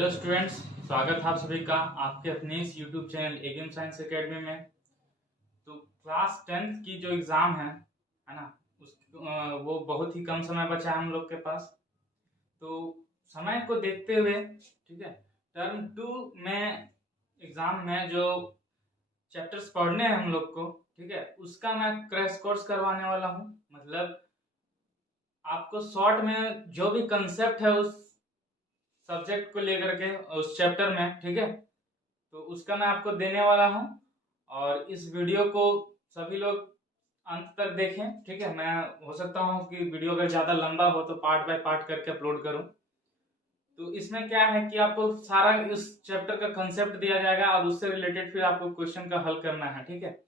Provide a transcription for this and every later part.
Hello students, स्वागत है आप सभी का आपके अपने इस यूट्यूब चैनल एगेम साइंस एकेडमी में। तो क्लास 10th की जो एग्ज़ाम है ना, वो बहुत ही कम समय बचा है हम लोग के पास। तो समय को देखते हुए, ठीक है, टर्म 2 में एग्ज़ाम में जो चैप्टर्स पढ़ने हैं हम लोग को, ठीक है, उसका मैं क्रैश कोर्स करवाने वाला हूँ। मतलब आपको शॉर्ट में जो भी कंसेप्ट है उस सब्जेक्ट को लेकर के उस चैप्टर में, ठीक है, तो उसका मैं आपको देने वाला हूं। और इस वीडियो को सभी लोग अंत तक देखें, ठीक है। मैं हो सकता हूं कि वीडियो अगर ज़्यादा लंबा हो तो पार्ट बाय पार्ट करके अपलोड करूं। तो इसमें क्या है कि आपको सारा इस चैप्टर का कंसेप्ट दिया जाएगा और उससे रिलेटेड फिर आपको क्वेश्चन का हल करना है, ठीक है।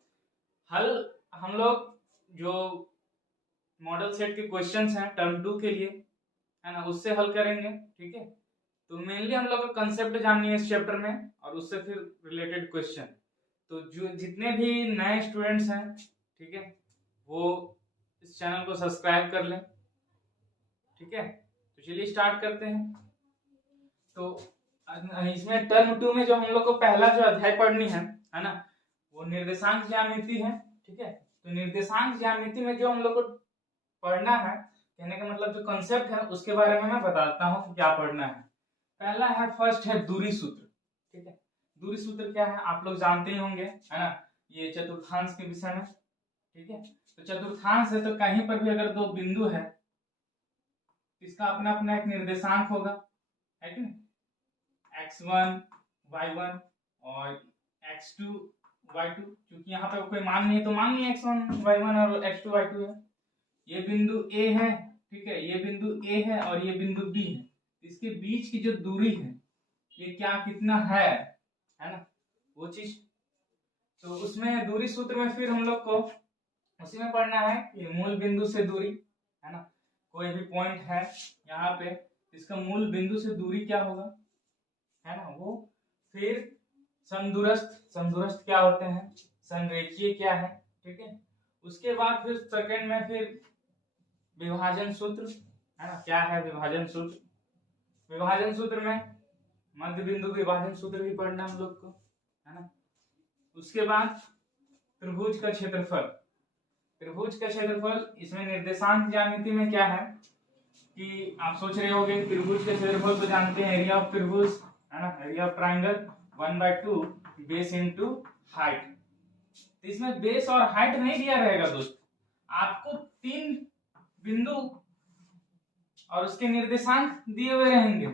हल हम लोग जो मॉडल सेट के क्वेश्चंस हैं टर्म 2 के लिए, है ना, उससे हल करेंगे, ठीक है। तो मेनली हम लोग को कंसेप्ट जाननी है इस चैप्टर में और उससे फिर रिलेटेड क्वेश्चन। तो जो जितने भी नए स्टूडेंट्स हैं, ठीक है, वो इस चैनल को सब्सक्राइब कर लें, ठीक है। तो चलिए स्टार्ट करते हैं। तो इसमें टर्म 2 में जो हम लोग को पहला जो अध्याय पढ़नी है ना, वो निर्देशांक ज्यामिति है, ठीक है। तो निर्देशांक ज्यामिति में जो हम लोग को पढ़ना है, कहने का मतलब जो कंसेप्ट है उसके बारे में मैं बताता हूँ कि क्या पढ़ना है। पहला है, फर्स्ट है दूरी सूत्र, ठीक है। दूरी सूत्र क्या है आप लोग जानते ही होंगे, है ना, ये चतुर्थांश के विषय में, ठीक है। तो चतुर्थांश है तो कहीं पर भी अगर दो बिंदु है, इसका अपना अपना एक निर्देशांक होगा, है कि नहीं, x1 y1 और x2 y2। क्योंकि यहाँ पे कोई मान नहीं है तो मान नहीं x1 y1 और x2 y2 है। ये बिंदु A है, ठीक है, ये बिंदु A है और ये बिंदु B है। इसके बीच की जो दूरी है ये क्या कितना है ना, वो चीज। तो उसमें दूरी सूत्र में फिर हम लोग को उसी में पढ़ना है कि मूल बिंदु से दूरी, है ना, कोई भी पॉइंट है यहाँ पे, इसका मूल बिंदु से दूरी क्या होगा, है ना, वो। फिर समदूरस्थ, समदूरस्थ क्या होते हैं, संरेखीय क्या है, ठीक है। उसके बाद फिर सेकंड में फिर विभाजन सूत्र, है ना, क्या है विभाजन सूत्र। विभाजन सूत्र में मध्य बिंदु विभाजन सूत्र भी पढ़ना हम लोग को, है ना। उसके बाद त्रिभुज का क्षेत्रफल, त्रिभुज का क्षेत्रफल, इसमें निर्देशांक ज्यामिति में क्या है कि आप सोच रहे होंगे त्रिभुज का क्षेत्रफल तो जानते हैं, एरिया ऑफ त्रिभुज, है ना, area of triangle 1/2 base into height. तो इसमें बेस और हाइट नहीं दिया रहेगा दोस्त, आपको 3 बिंदु और उसके निर्देशांक दिए हुए रहेंगे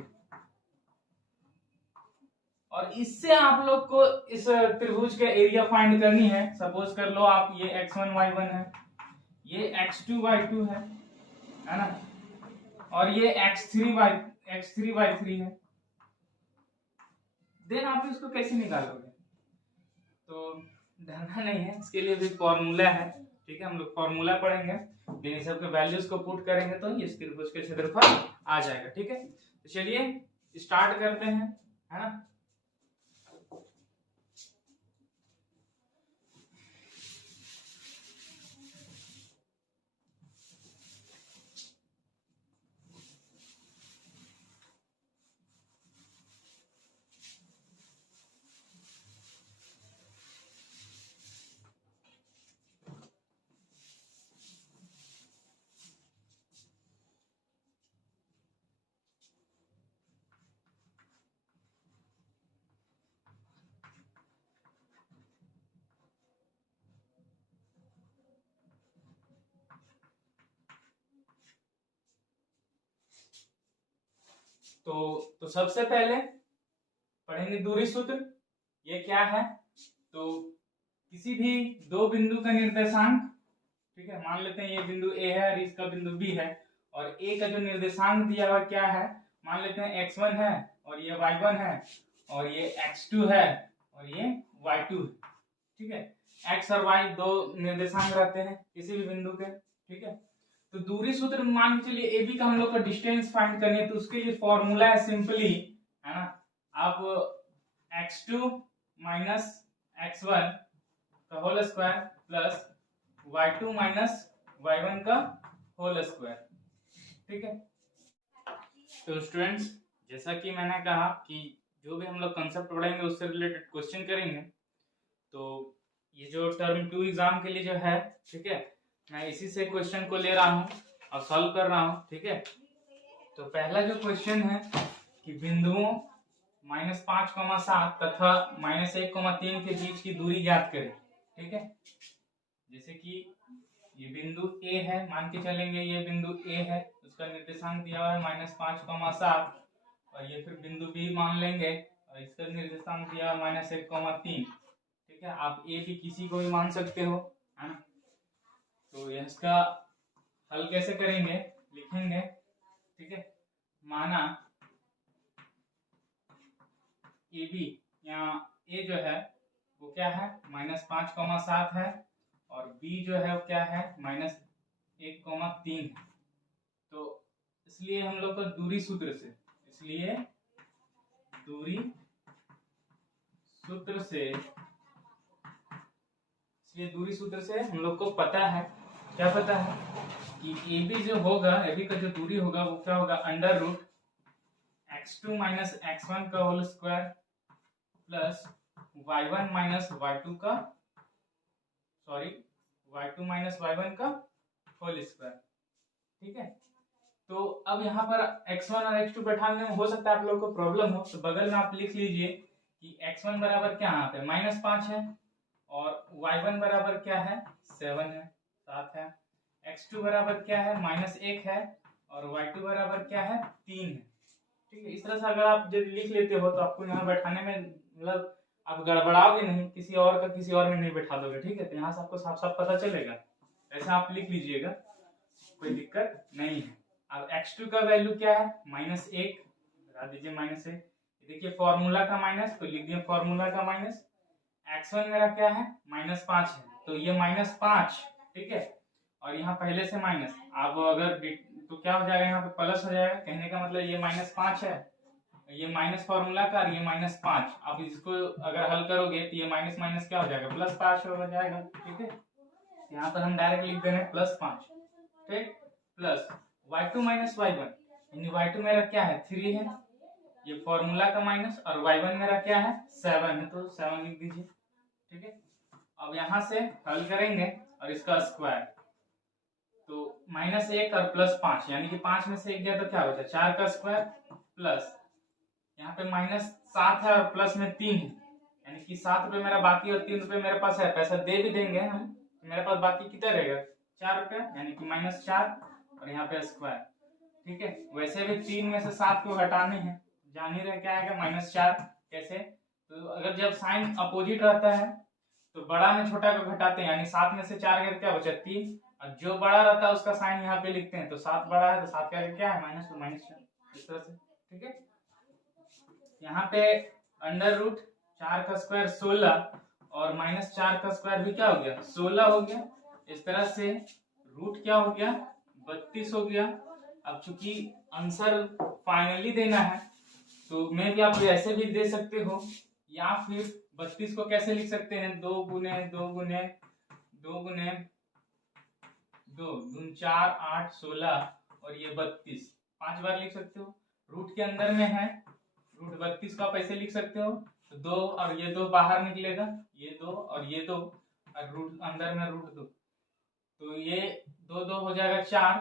और इससे आप लोग को इस त्रिभुज का एरिया फाइंड करनी है। सपोज कर लो आप ये x1 y1 है, ये x2 y2 है ना, और ये x3 y3 है। देन आप इसको कैसे निकालोगे, तो डरना नहीं है, इसके लिए भी फॉर्मूला है, ठीक है। हम लोग फॉर्मूला पढ़ेंगे, इन सब के वैल्यूज को पुट करेंगे तो ये त्रिभुज के क्षेत्रफल आ जाएगा, ठीक है। तो चलिए स्टार्ट करते हैं, है ना। तो सबसे पहले पढ़ेंगे दूरी सूत्र। ये क्या है, तो किसी भी दो बिंदु का निर्देशांक, ठीक है, मान लेते हैं ये बिंदु A है और इसका बिंदु B है, और A का जो निर्देशांक दिया हुआ क्या है, मान लेते हैं x1 है और ये y1 है और ये x2 है और ये y2 है, ठीक है। x और y दो निर्देशांक रहते हैं किसी भी बिंदु के, ठीक है। तो दूरी सूत्र मान के चलिए AB का हम लोग का डिस्टेंस फाइंड करनी है, तो उसके लिए फॉर्मूला है सिंपली, है ना, आप x2 माइनस x1 का whole square plus y2 minus y1 का होल स्क्वायर, ठीक है। तो स्टूडेंट्स जैसा कि मैंने कहा कि जो भी हम लोग कंसेप्ट पढ़ेंगे उससे रिलेटेड क्वेश्चन करेंगे। तो ये जो टर्म 2 एग्जाम के लिए जो है, ठीक है, मैं इसी से क्वेश्चन को ले रहा हूँ और सॉल्व कर रहा हूँ, ठीक है। तो पहला जो क्वेश्चन है कि बिंदुओं -5,7 तथा -1,3 के बीच की दूरी ज्ञात करें, ठीक है। जैसे कि ये बिंदु ए है, मान के चलेंगे ये बिंदु ए है, उसका निर्देशांक दिया हुआ है -5,7 और ये फिर बिंदु बी मान लेंगे और इसका निर्देशांक दिया है -1,3, ठीक है। आप ए भी किसी को भी मान सकते हो, है ना। तो इसका हल कैसे करेंगे, लिखेंगे, ठीक है। माना ए बी, यहाँ ए जो है वो क्या है -5,7 है और बी जो है वो क्या है -1,3 है। तो इसलिए हम लोग को दूरी सूत्र से, इसलिए दूरी सूत्र से हम लोग को पता है, क्या पता है कि ए बी जो होगा, ए बी का जो दूरी होगा वो क्या होगा, √x2 - x1 का whole square plus y1 - y2 का, सॉरी y2 - y1 का होल स्क्वायर, ठीक है। तो अब यहाँ पर x1 और x2 बैठाने में हो सकता है आप लोगों को प्रॉब्लम हो, तो बगल में आप लिख लीजिए कि x1 बराबर क्या यहाँ पे -5 है और y1 बराबर क्या है 7 है, 7 है। x2 बराबर क्या है -1 है और y2 बराबर क्या है 3 है, ठीक है। इस तरह से अगर आप जब लिख लेते हो तो आपको यहाँ बैठाने में मतलब आप गड़बड़ाओगे नहीं, किसी और का किसी और में नहीं बैठा दोगे, ठीक है। तो यहाँ से आपको साफ साफ पता चलेगा, ऐसा आप लिख लीजिएगा, कोई दिक्कत नहीं है। अब x2 का वैल्यू क्या है -1, बता दीजिए -1, देखिए फॉर्मूला का माइनस तो लिख दिए फॉर्मूला का माइनस। x1 मेरा क्या है -5 है तो ये -5, ठीक है। और यहाँ पहले से माइनस, अब अगर तो क्या हो जाएगा, यहाँ पे प्लस हो जाएगा, कहने का मतलब ये -5 है, ये माइनस फॉर्मूला का और ये -5। अब इसको अगर हल करोगे तो ये माइनस माइनस क्या हो जाएगा +5 हो जाएगा, ठीक है। यहाँ पर हम डायरेक्ट लिख दे रहे हैं +5, ठीक, प्लस y2 - y1, यानी y2 मेरा क्या है 3 है, ये फॉर्मूला का माइनस, और y1 मेरा क्या है 7 है तो 7 लिख दीजिए, ठीक है। अब यहाँ से हल करेंगे और इसका स्क्वायर, तो -1 और +5 यानी कि 5 में से 1 गया तो क्या बचा 4 का स्क्वायर प्लस यहाँ पे -7 है और प्लस में 3 है, यानी कि 7 रुपये मेरा बाकी और 3 रुपये मेरे पास है, पैसा दे भी देंगे हम तो मेरे पास बाकी कितना रहेगा 4 रुपये, यानी कि -4 और यहाँ पे स्क्वायर, ठीक है। वैसे भी 3 में से 7 को हटाने हैं, जान ही रहे क्या आएगा -4, कैसे, तो अगर जब साइन अपोजिट रहता है तो बड़ा में छोटा को घटाते हैं, यानी 7 में से 4 गया क्या बचा 3, और जो बड़ा रहता है उसका साइन यहाँ पे लिखते हैं, तो 7 बड़ा है तो 7 का क्या है -2 -4, इस तरह से, ठीक है। यहाँ पे √4 का स्क्वायर 16 और -4 का स्क्वायर भी क्या हो गया 16 हो गया, इस तरह से रूट क्या हो गया 32 हो गया। अब चूंकि आंसर फाइनली देना है तो मैं भी आप ऐसे भी दे सकते हो, या फिर 32 को कैसे लिख सकते हैं 2 गुने 2 गुने 2 गुने 2 दून 4 8 16 और ये 32 5 बार लिख सकते हो। रूट के अंदर में है √32 को आप ऐसे लिख सकते हो, तो 2 और ये 2 बाहर निकलेगा, ये 2 और ये 2 और रूट अंदर में √2, तो ये 2 2 हो जाएगा 4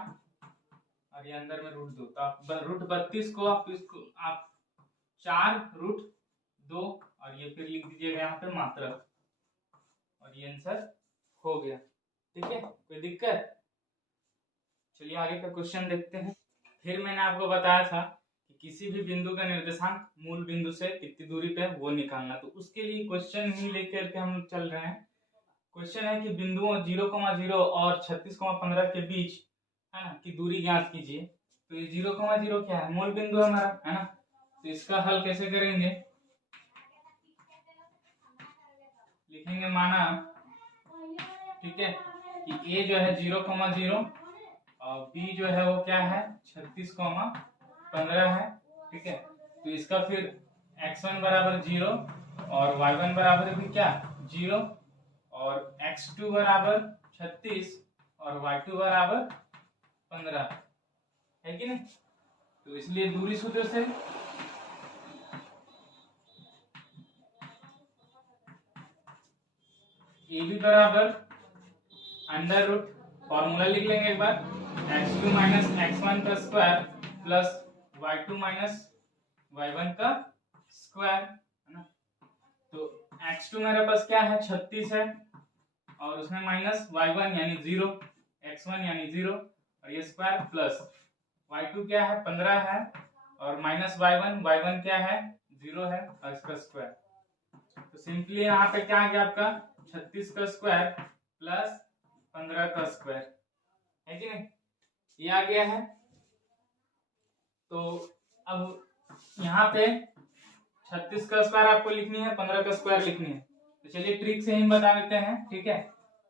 और ये अंदर में √2, तो आप √32 को आप इसको आप 4√2 और ये फिर लिख दीजिएगा यहाँ पे मात्रक, और ये आंसर हो गया, ठीक है। कोई दिक्कत, चलिए आगे का क्वेश्चन देखते हैं। फिर मैंने आपको बताया था कि किसी भी बिंदु का निर्देशांक मूल बिंदु से कितनी दूरी पे है वो निकालना, तो उसके लिए क्वेश्चन ही लेकर के हम चल रहे हैं। क्वेश्चन है कि बिंदुओं 0,0 और 36,15 के बीच, है ना, की दूरी ज्ञात कीजिए। तो ये 0,0 क्या है मूल बिंदु है हमारा, है ना, तो इसका हल कैसे करेंगे, लिखेंगे माना, ठीक है, कि ए जो है 0,0 और बी जो है वो क्या है 36,15 है, ठीक है। तो इसका फिर x1 बराबर 0 और y1 बराबर भी क्या 0 और x2 बराबर 36 और y2 बराबर 15 है कि नहीं। तो इसलिए दूरी सूत्र से ए बी बराबर अंडर रूट, फॉर्मूला लिख लेंगे एक बार, x2 माइनस x1 का square plus y2 minus y1 का स्क्वायर, है ना। तो x2 मेरे पास क्या है 36 है, और उसमें माइनस y1 यानी 0, x1 यानी 0, और ये स्क्वायर प्लस y2 क्या है 15 है, और माइनस y1 क्या है 0 है, और इसका स्क्वायर। तो सिंपली यहाँ पे क्या आ गया आपका 36 का स्क्वायर प्लस 15 का स्क्वायर, है कि नहीं, ये आ गया है। तो अब यहाँ पे 36 का स्क्वायर आपको लिखनी है, 15 का स्क्वायर लिखनी है। तो चलिए ट्रिक से ही बता देते हैं, ठीक है।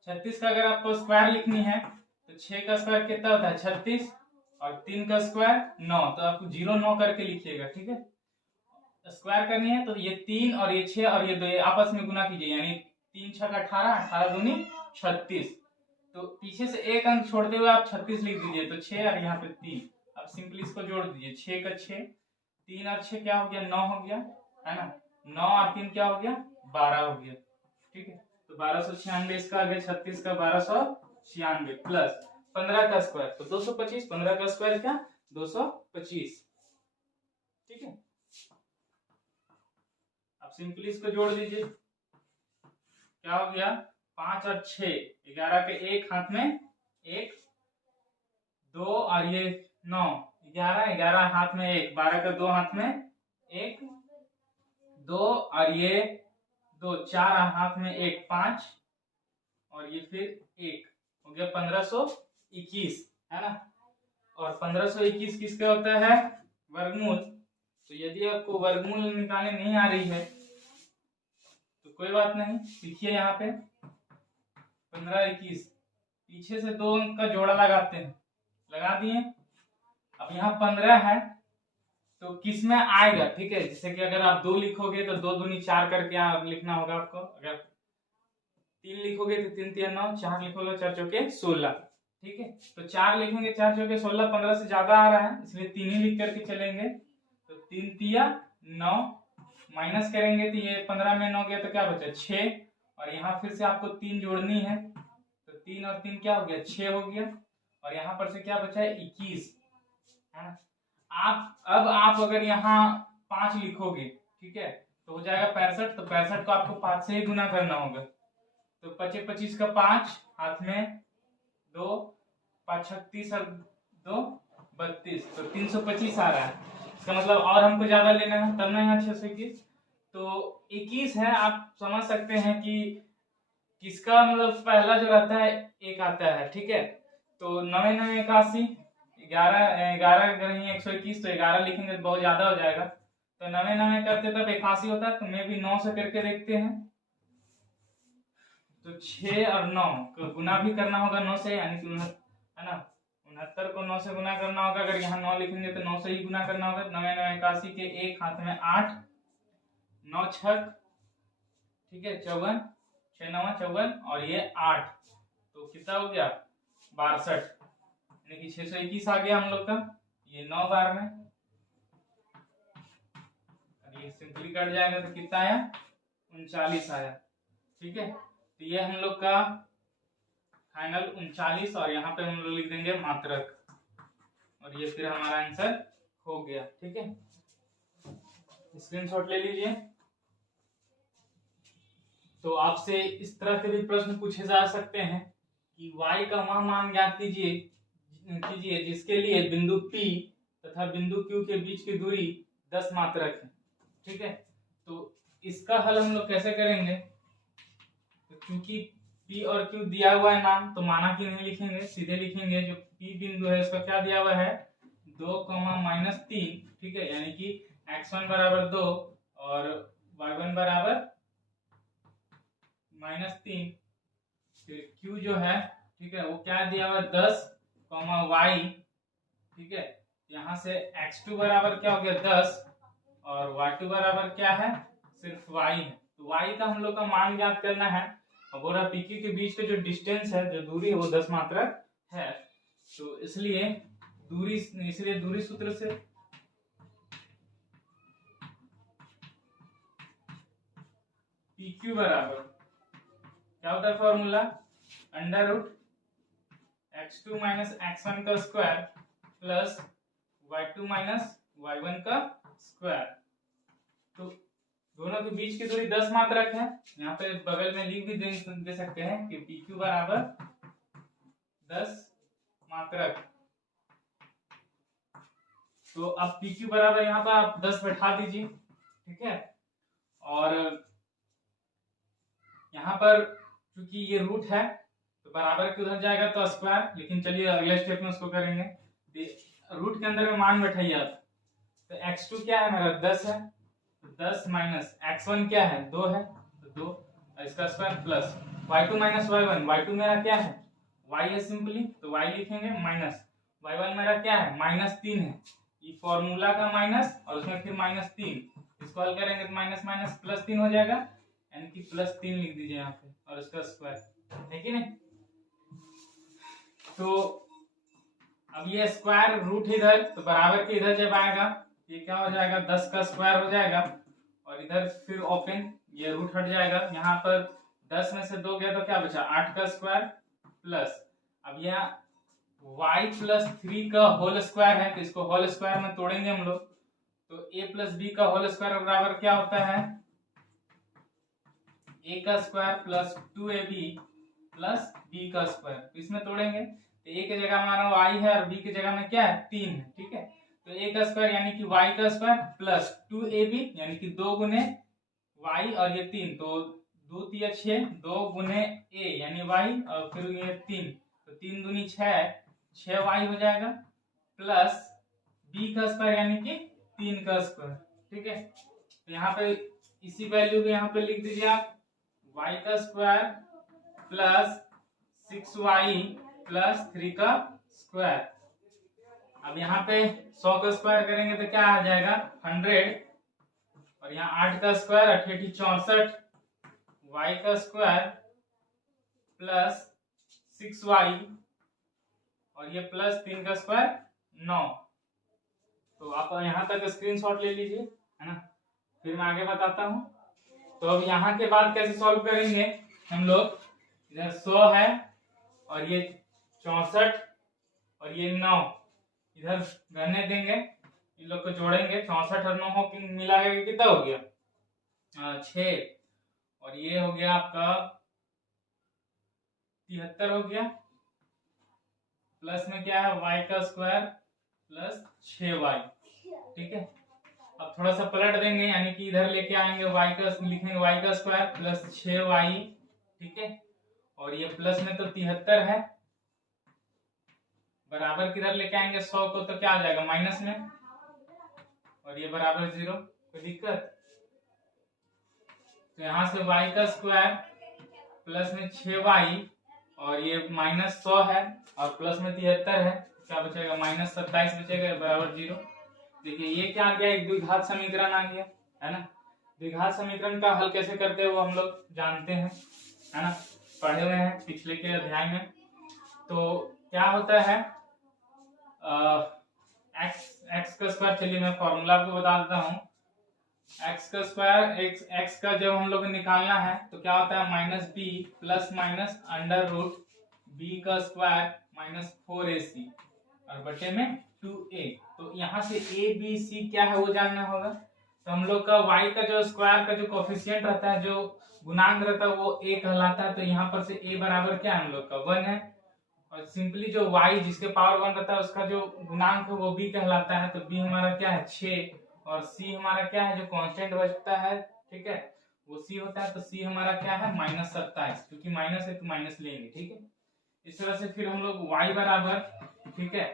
36 का अगर आपको स्क्वायर लिखनी है तो 6 का स्क्वायर कितना होता है 36, और 3 का स्क्वायर 9, तो आपको 0 9 करके लिखिएगा, ठीक है। स्क्वायर करनी है तो ये 3 और ये 6 और ये 2 ये आपस में गुना कीजिए, यानी 3 6 का 18, 18 दूनी 36। तो पीछे से एक अंक छोड़ते हुए आप 36 लिख दीजिए, तो 6 और यहाँ पे 3। अब सिंपली इसको जोड़ दीजिए, 6 का 6, 3 और 6 क्या हो गया 9 हो गया, है ना। 9 और 3 क्या हो गया 12 हो गया, ठीक है। तो 1296 इसका आ गया, 36 का 1296 प्लस 15 का स्क्वायर तो 225, 15 का स्क्वायर क्या 225, ठीक है। अब सिंपली इसको जोड़ दीजिए, क्या हो गया 5 और 6, 11 के एक हाथ में 1, 2 और ये 9, 11, 11 हाथ में 1, 12 का 2 हाथ में 1, 2 और ये 2, 4 हाथ में 1, 5 और ये फिर 1, हो गया 1521, है ना। और 1521 किसका होता है वर्गमूल। तो यदि आपको वर्गमूल निकालने नहीं आ रही है तो कोई बात नहीं, लिखिए यहाँ पे 1521, पीछे से 2 अंक का जोड़ा लगाते हैं, लगा दिए। अब यहाँ 15 है तो किस में आएगा, ठीक है। जैसे कि अगर आप 2 लिखोगे तो 2 दूनी 4 करके यहाँ लिखना होगा आपको, अगर 3 लिखोगे तो 3 3 9, 4 लिखोगे 4 चौके 16, ठीक है। तो 4 लिखेंगे 4 चौके 16, 15 से ज्यादा आ रहा है इसलिए 3 ही लिख करके चलेंगे। तो 3 तिया 9, माइनस करेंगे तो ये 15 में 9 गया तो क्या बचा 6, और यहाँ फिर से आपको 3 जोड़नी है, तो 3 और 3 क्या हो गया 6 हो गया, और यहाँ पर से क्या बचा है 21, है ना। आप अगर यहाँ 5 लिखोगे, ठीक है, तो हो जाएगा 65, तो 65 को आपको 5 से ही गुना करना होगा। तो 25 25 का 5 हाथ में 2, 5 36 और 2 32, तो 325 आ रहा है। इसका मतलब और हमको ज्यादा लेना है तब ना यहाँ 621, तो 21 है। आप समझ सकते हैं कि किसका मतलब पहला जो रहता है एक आता है, ठीक है। तो 9 9 81, 11 11 अगर 121 तो 11 लिखेंगे तो बहुत ज्यादा हो जाएगा, तो 9 9 करते तब 81 होता है, तो मैं भी 9 से करके देखते हैं। तो 6 और 9 को गुना भी करना होगा 9 से, यानी कि है ना 69 को 9 से गुना करना होगा। अगर यहाँ 9 लिखेंगे तो 9 से ही गुना करना होगा। 9 9 81 के एक हाथ में 8, 9 6, ठीक है 54, 6 9 54 और ये 8, तो कितना हो गया 62, यानी कि 621 आ गया हम लोग का। ये 9 बार में, ये सिंपली कट जाएगा तो कितना आया 39 आया, ठीक है। तो ये हम लोग का फाइनल 39, और यहाँ पे हम लोग लिख देंगे मात्रक, और ये फिर हमारा आंसर हो गया, ठीक है। स्क्रीनशॉट ले लीजिए। तो आपसे इस तरह के भी प्रश्न पूछे जा सकते हैं कि y का वह मान ज्ञात कीजिए जिसके लिए बिंदु P तथा बिंदु Q के बीच की दूरी 10 मात्रक है, ठीक है। तो इसका हल हम लोग कैसे करेंगे, तो क्योंकि P और Q दिया हुआ है नाम, तो माना कि नहीं लिखेंगे, सीधे लिखेंगे जो P बिंदु है उसका क्या दिया हुआ है 2, -3, ठीक है, यानी कि x1 बराबर 2 और y1 बराबर -3। फिर Q जो है, ठीक है, वो क्या दिया हुआ है 10, y, ठीक है। यहाँ से x2 बराबर क्या हो गया 10 और y2 बराबर क्या है सिर्फ y है। तो y का हम लोग का मान ज्ञात करना है, और बोला PQ के बीच के जो डिस्टेंस है, जो दूरी है वो 10 मात्रक है। तो इसलिए दूरी सूत्र से PQ बराबर क्या होता है formula, under root x2 minus x1 का square plus y2 minus y1 का स्क्वायर। तो दोनों के बीच की दूरी 10 मात्रक है। यहाँ पे बगल में लिख भी दे सकते हैं कि PQ बराबर 10 मात्रक। तो अब PQ बराबर यहाँ पर आप 10 बैठा दीजिए, ठीक है। और यहाँ पर क्योंकि ये रूट है तो बराबर के उधर जाएगा तो स्क्वायर, लेकिन चलिए अगले स्टेप में उसको करेंगे। रूट के अंदर में मान बैठाइए आप। तो x2 क्या है मेरा 10 है, तो 10 माइनस x1 क्या है 2 है, तो 2 और इसका square plus y2 minus y1, y2 मेरा क्या है y है सिंपली, तो y लिखेंगे माइनस y1 मेरा क्या है -3 है। ये फॉर्मूला का माइनस और उसमें फिर -3, इसको हल करेंगे तो माइनस माइनस +3 हो जाएगा, यानी कि +3 लिख दीजिए यहाँ पे और उसका स्क्वायर है कि नहीं। तो अब ये स्क्वायर रूट इधर तो बराबर के इधर जब आएगा ये क्या हो जाएगा 10 का स्क्वायर हो जाएगा, और इधर फिर ओपन ये रूट हट जाएगा। यहाँ पर 10 में से 2 गया तो क्या बचा 8 का स्क्वायर प्लस, अब यहाँ y प्लस 3 का होल स्क्वायर है तो इसको होल स्क्वायर में तोड़ेंगे हम लोग। तो a प्लस बी का होल स्क्वायर बराबर क्या होता है a का square plus 2ab plus b का स्क्वायर। तो इसमें तोड़ेंगे तो a की जगह हमारा y है और b की जगह में क्या है 3 है, ठीक है। तो a का स्क्वायर यानी कि y का स्क्वायर प्लस 2ab यानी कि 2 गुने y और ये 3, तो 2 तिया 6, 2 गुने a यानी y और फिर ये 3, तो 3 दूनी 6y हो जाएगा प्लस b का स्क्वायर यानी कि 3 का स्क्वायर, ठीक है। तो यहाँ पे इसी वैल्यू को यहाँ पे लिख दीजिए आप y का स्क्वायर प्लस 6y प्लस 3 का स्क्वायर। अब यहाँ पे 100 का स्क्वायर करेंगे तो क्या आ जाएगा 100, और यहाँ 8 का स्क्वायर 8 64, y का स्क्वायर प्लस 6y और ये प्लस 3 का स्क्वायर 9। तो आप यहाँ तक स्क्रीनशॉट ले लीजिए, है ना, फिर मैं आगे बताता हूँ। तो अब यहाँ के बाद कैसे सॉल्व करेंगे हम लोग, इधर 100 है और ये 64 और ये 9 इधर रहने देंगे, इन लोग को जोड़ेंगे 64 और 9 मिला के कितना हो गया 6, और ये हो गया आपका 73 हो गया, प्लस में क्या है y का स्क्वायर प्लस 6y, ठीक है। अब थोड़ा सा पलट देंगे यानी कि इधर लेके आएंगे y का, लिखेंगे y का स्क्वायर प्लस 6y, ठीक है, और ये प्लस में तो 73 है, बराबर किधर लेके आएंगे 100 को तो क्या आ जाएगा माइनस में, और ये बराबर 0, कोई दिक्कत। तो यहाँ से y का स्क्वायर प्लस में 6y और ये माइनस 100 है और प्लस में 73 है, क्या बचेगा -27 बचेगा बराबर 0। देखिए ये क्या आ गया एक द्विघात समीकरण आ गया, है ना। द्विघात समीकरण का हल कैसे करते हैं वो हम लोग जानते हैं, है ना, पढ़े हुए हैं पिछले के अध्याय में। तो क्या होता है x का स्क्वायर, चलिए मैं फॉर्मूला आपको बता देता हूँ। x का स्क्वायर x का जब हम लोग निकालना है तो क्या होता है -b plus minus under root b का स्क्वायर -4ac और बटे में 2a। तो यहाँ से a b c क्या है वो जानना होगा। तो हम लोग का y का जो स्क्वायर का जो कोफिशिएंट रहता है, जो गुणांक रहता है वो a कहलाता है। तो यहाँ पर से a बराबर क्या है हम लोग का 1 है, और सिंपली जो y जिसके पावर 1 रहता है उसका जो गुणांक है वो b कहलाता है। तो b हमारा क्या है 6, और c हमारा क्या है जो कांस्टेंट बचता है, ठीक है, वो c होता है। तो c हमारा क्या है -27, क्योंकि माइनस है तो माइनस लेंगे, ठीक है। इस तरह से फिर हम लोग y बराबर, ठीक है,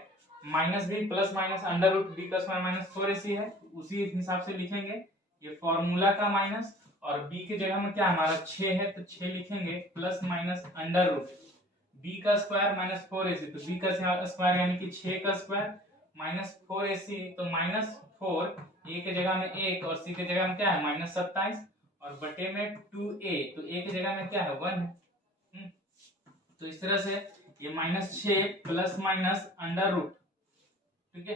-b plus minus under root b का स्क्वायर -4ac है, उसी हिसाब से लिखेंगे ये फॉर्मूला का माइनस, और b की जगह में क्या हमारा 6 है तो 6 लिखेंगे plus minus under root b का स्क्वायर -4ac, तो b का स्क्वायर यानी कि 6 का स्क्वायर -4ac, तो -4 a के जगह में 1 और c के जगह में क्या है -27 और बटे में 2a, तो a की जगह में क्या है 1 है। तो इस तरह से ये -6 प्लस माइनस अंडर रूट, ठीक है,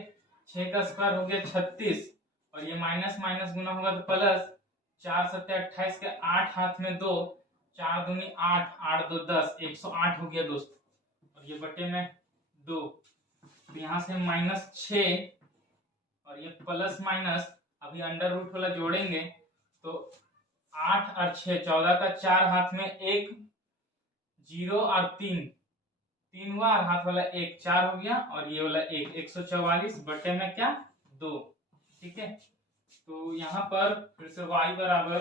6 का स्क्वायर हो गया 36 और ये माइनस माइनस गुना होगा तो प्लस, 4 7 28 के 8 हाथ में 2, 4 दूनी 8, 8 2 10, 108 हो गया दोस्त। और ये बटे में 2, तो यहाँ से -6 और ये प्लस माइनस, अभी अंडर रूट वाला जोड़ेंगे तो 8 और 6 14 का 4 हाथ में 1 0 और 3 हुआ, और हाथ वाला 1 4 हो गया, और ये वाला 1 144 बटे में क्या 2। ठीक है, तो यहाँ पर फिर से y बराबर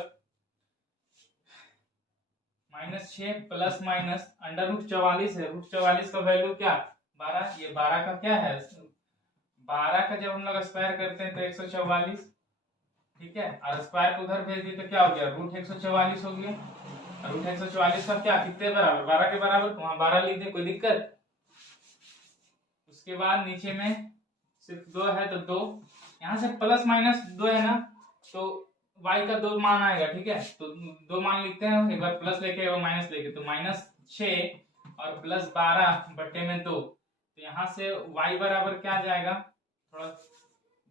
-6 प्लस माइनस अंडर रूट 44 है, रूट 44 का वैल्यू क्या 12, ये 12 का क्या है 12 का जब हम लोग स्क्वायर करते हैं तो 144। ठीक है, और स्क्वायर को उधर भेज दिए तो क्या हो गया रूट 144 हो गया। और रूट 144 का क्या कितने बराबर 12 के बराबर, तो वहां 12 लिख दे, कोई दिक्कत। उसके बाद नीचे में सिर्फ 2 है तो 2, यहाँ से प्लस माइनस 2 है ना, तो y का 2 मान आएगा। ठीक है, तो 2 मान लिखते हैं, एक बार प्लस लेके एक बार माइनस लेके, तो -6 और प्लस 12 बटे में 2, तो यहाँ से y बराबर क्या जाएगा, थोड़ा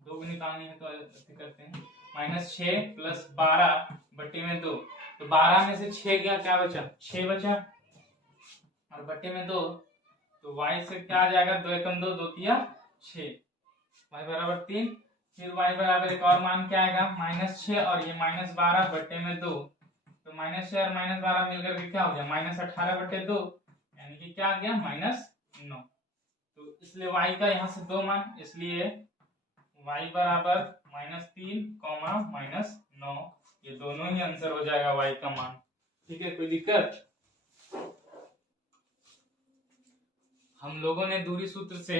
2 भी निकालनी है तो ऐसे करते हैं, -6 प्लस 12 बटे में 2, तो 12 में से 6 गया, क्या बचा 6 बचा, और बटे में 2, तो y से क्या आ जाएगा 2 एकम 2, 2 तिया 6, y बराबर 3। फिर y बराबर एक और मान क्या आएगा -6 और ये -12 बटे में 2, तो -6 और -12 मिलकर के क्या हो गया -18 बटे 2, यानी कि क्या आ गया -9। तो इसलिए y का यहाँ से 2 मान, इसलिए y बराबर -3, -9, ये दोनों ही आंसर हो जाएगा y का मान। ठीक है, कोई दिक्कत। हम लोगों ने दूरी सूत्र से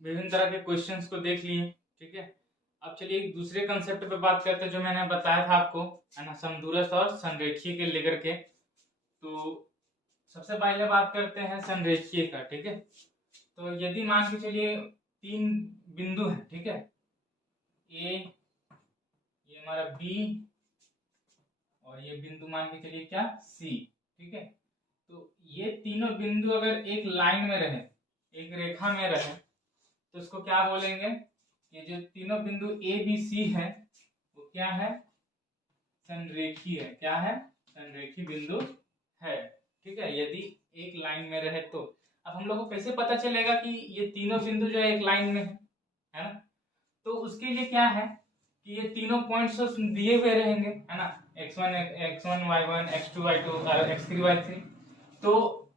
विभिन्न तरह के क्वेश्चंस को देख लिए। ठीक है, अब चलिए एक दूसरे कंसेप्ट पे बात करते हैं जो मैंने बताया था आपको, है ना, समदूरस्थ और संरेखीय के लेकर के। तो सबसे पहले बात करते हैं संरेखीय का। ठीक है, तो यदि मान के चलिए 3 बिंदु हैं, ठीक है, ए, ये हमारा बी, और ये बिंदु मान के चलिए क्या सी। ठीक है, तो ये तीनों बिंदु अगर एक लाइन में रहे, एक रेखा में रहे, तो इसको क्या बोलेंगे, ये जो तीनों बिंदु ए बी सी है वो क्या है संरेखीय है। क्या है संरेखीय बिंदु है। ठीक है, यदि एक लाइन में रहे तो। अब हम लोग को कैसे पता चलेगा कि ये तीनों बिंदु जो है एक लाइन में है ना, तो उसके लिए क्या है कि ये तीनों पॉइंट्स दिए हुए रहेंगे, है ना, x1 y1 x2 y2 और x3 y3। तो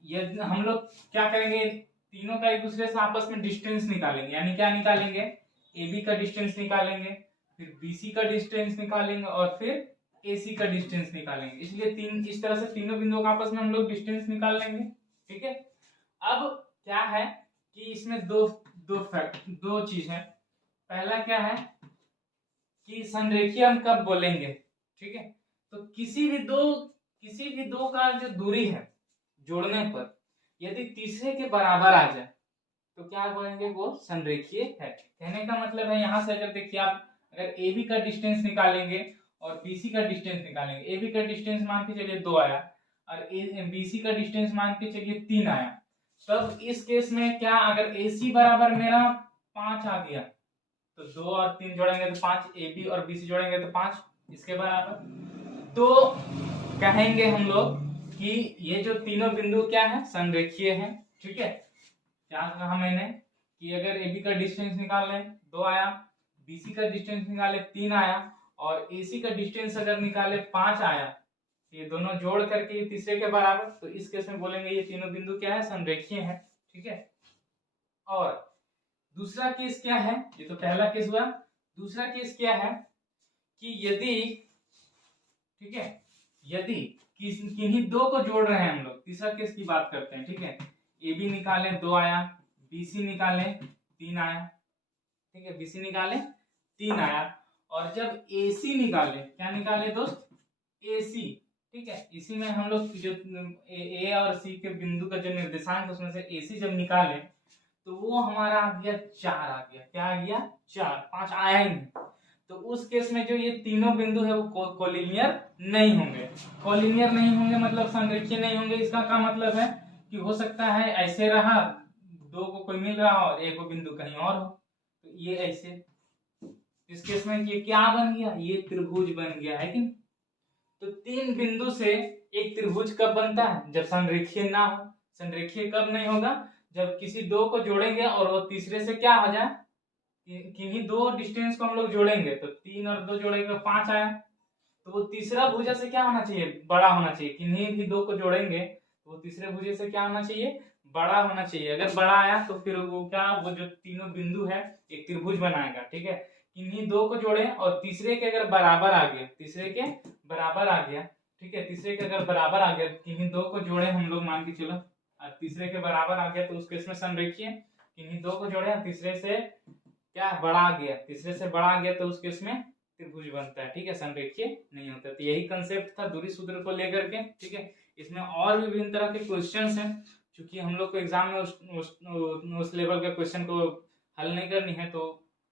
ये हम लोग क्या करेंगे, तीनों का एक दूसरे से आपस में डिस्टेंस निकालेंगे, यानी क्या निकालेंगे ए बी का डिस्टेंस निकालेंगे, फिर बी सी का डिस्टेंस निकालेंगे, और फिर ए सी का डिस्टेंस निकालेंगे। इसलिए इस तरह से तीनों बिंदुओं का आपस में हम लोग डिस्टेंस निकाल लेंगे। ठीक है, अब क्या है कि इसमें दो चीज है। पहला क्या है कि संरेखीय हम कब बोलेंगे। ठीक है, तो किसी भी दो का जो दूरी है जोड़ने पर यदि तीसरे के बराबर आ जाए तो क्या बोलेंगे वो संरेखीय है। कहने का मतलब है यहाँ से अगर देखिए आप अगर ए बी का डिस्टेंस निकालेंगे और बी सी का डिस्टेंस निकालेंगे, ए बी का डिस्टेंस मान के चलिए 2 आया और बी सी का डिस्टेंस मान के चलिए 3 आया, तब इस केस में क्या अगर ए सी बराबर मेरा 5 आ गया तो 2 और 3 जोड़ेंगे तो 5, ए बी और बी सी जोड़ेंगे तो 5 इसके बराबर, तो कहेंगे हम लोग कि ये जो तीनों बिंदु क्या है संरेखीय है। ठीक है, क्या कहा मैंने कि अगर ए बी का डिस्टेंस निकाल लें 2 आया, बी सी का डिस्टेंस निकाले 3 आया, और ए सी का डिस्टेंस अगर निकाले 5 आया, ये दोनों जोड़ करके ये तीसरे के बराबर, तो इस केस में बोलेंगे ये तीनों बिंदु क्या है संरेखीय है। ठीक है, और दूसरा केस क्या है, ये तो पहला केस हुआ। दूसरा केस क्या है कि यदि, ठीक है, यदि किन्हीं दो को जोड़ रहे हैं हम लोग, तीसरा केस की बात करते हैं। ठीक है, ए बी निकाले 2 आया, बी सी निकाले 3 आया। ठीक है, बी सी निकाले 3 आया, और जब ए सी निकाले, क्या निकाले दोस्त ए सी। ठीक है, इसी में हम लोग जो ए और सी के बिंदु का जो निर्देशांक उसमें से ए सी जब निकाले तो वो हमारा आ गया 4 आ गया। क्या आ गया 4, 5 आया ही नहीं। तो उस केस में जो ये तीनों बिंदु है वो कोलिनियर नहीं होंगे। कोलिनियर नहीं होंगे मतलब संरेखीय नहीं होंगे। इसका क्या मतलब है कि हो सकता है ऐसे रहा, दो को कोई मिल रहा और एक बिंदु कहीं और हो, तो ये ऐसे, इस केस में ये क्या बन गया, ये त्रिभुज बन गया है कि। तो 3 बिंदु से एक त्रिभुज कब बनता है? जब संरेखीय ना हो। संरेखीय कब नहीं होगा? जब किसी दो को जोड़ेंगे और वो तीसरे से क्या हो जाए, किन्हीं दो डिस्टेंस को हम लोग जोड़ेंगे तो 3 और 2 जोड़ेंगे 5 आया, तो वो तीसरा भुजा से क्या होना चाहिए? बड़ा होना चाहिए। किन्हीं भी दो को जोड़ेंगे तो वो तीसरे भुजे से क्या होना चाहिए? बड़ा होना चाहिए। अगर बड़ा आया तो फिर वो क्या, वो जो तीनों बिंदु है एक त्रिभुज बनाएगा। ठीक है, किन्हीं दो को जोड़े और तीसरे के अगर बराबर आ गया, तीसरे के बराबर आ गया, ठीक है, तीसरे के अगर बराबर आ गया, किन्हीं दो को जोड़े हम लोग मान के चलो और तीसरे के बराबर आ गया तो उस केस में संरेखीय। किन्हीं दो को जोड़े और तीसरे से क्या बड़ा आ गया, तीसरे से बड़ा आ गया तो उस केस में त्रिभुज बनता है। ठीक है, संरेखीय नहीं होता। तो यही कंसेप्ट था दूरी सूत्र को लेकर के। ठीक है, इसमें और भी विभिन्न तरह के क्वेश्चंस हैं, क्योंकि हम लोग को एग्जाम में उस लेवल के क्वेश्चन को हल नहीं करनी है, तो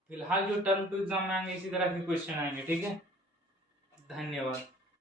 फिलहाल जो टर्म टू एग्जाम में आएंगे इसी तरह के क्वेश्चन आएंगे। ठीक है, धन्यवाद।